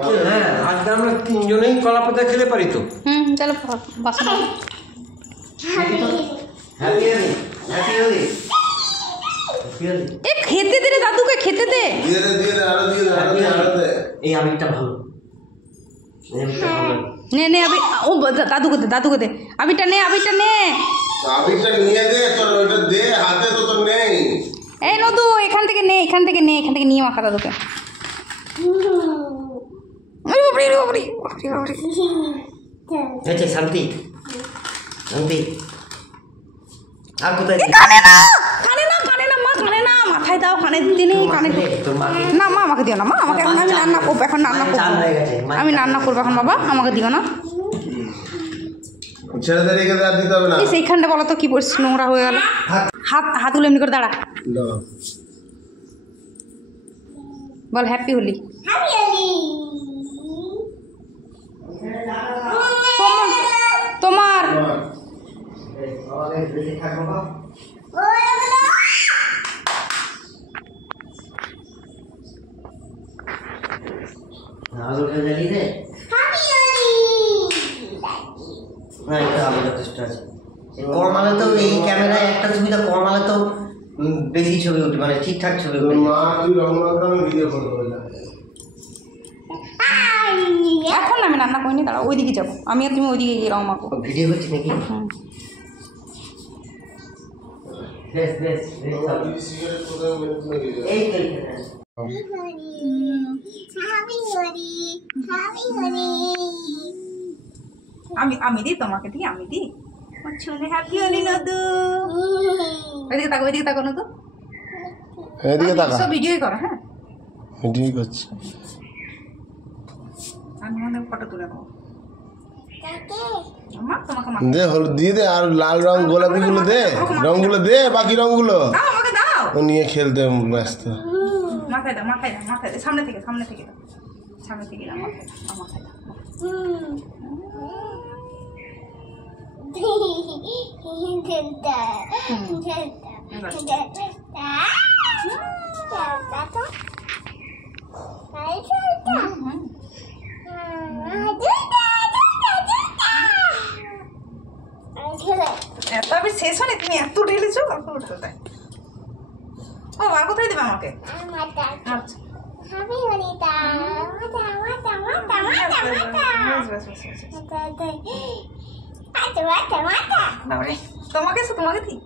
হ্যাঁ আজকে আমরা তিনজনেই কলা পাতা খেলে পারি তো। চলো বাসন খেতে দে রে দাদুকে, খেতে দে। এই আমিটা ভালো নে নে আবি, ও দাদুকে দে, দাদুকে দে আবিটা নে, আবিটা নে, আবিটা নিয়ে দে, তোর ওটা দে হাতে, তো তোর নেই। এই নদু এখান থেকে নে, এখান থেকে নে, এখান থেকে নিয়ে মাখা দাদুকে। আচ্ছা শান্তি শান্তি আর কোথায় কানে না, কানে না, কানে না মা, কানে না, মাথায় দাও, কানে দিতে নেই, কানে না মা, আমাকে দিও না মা, আমাকে এখন আমি রান্না করবো, এখন রান্না করবো, আমি রান্না করবো এখন বাবা, আমাকে দিও না। ছেলেদের রেখে আর দিতে হবে না। সেইখানটা বলো তো কি পড়ছিস, নোংরা হয়ে গেল। হাত হাতগুলো এমনি করে দাঁড়া, বল হ্যাপি হোলি। তোমার কমালে তো এই ক্যামেরায় একটা সুবিধা, কমালে তো বেশি ছবি উঠে, মানে ঠিকঠাক ছবি উঠে। এখন আমি রান্না করিনি, দাঁড়া ওইদিকে যাবো আমি আর তুমি, ওইদিকে গিয়ে রং মাখো। ভিডিও করছি নাকি? আমি আমি দিই তোমাকে, ঠিক আমি দিই। শুনে হ্যাপি হোলি নদু। ওইদিকে তাকো, ওইদিকে তাকো নদু, এদিকে তাকা, সব ভিডিওই করো। হ্যাঁ ভিডিও করছি আমি আমাদের ফটো তুলে নেবো। দে, হলুদ দিয়ে দে, আর লাল রং গোলাপি গুলো দে, রংগুলো দে, বাকি রংগুলো আমাকে দাও, ও নিয়ে খেলতে ব্যস্ত। মাথায় দাও, মাথায় দাও, মাথায় দাও, সামনে থেকে, সামনে থেকে দাও, সামনে থেকে দাও, মাথায় দাও, মাথায় দাও। এত আমি শেষ হয়নি, তুমি এত ঢেলেছো, ও আর কোথায় দেবে আমাকে? আচ্ছা তোমাকে তোমাকে দিই।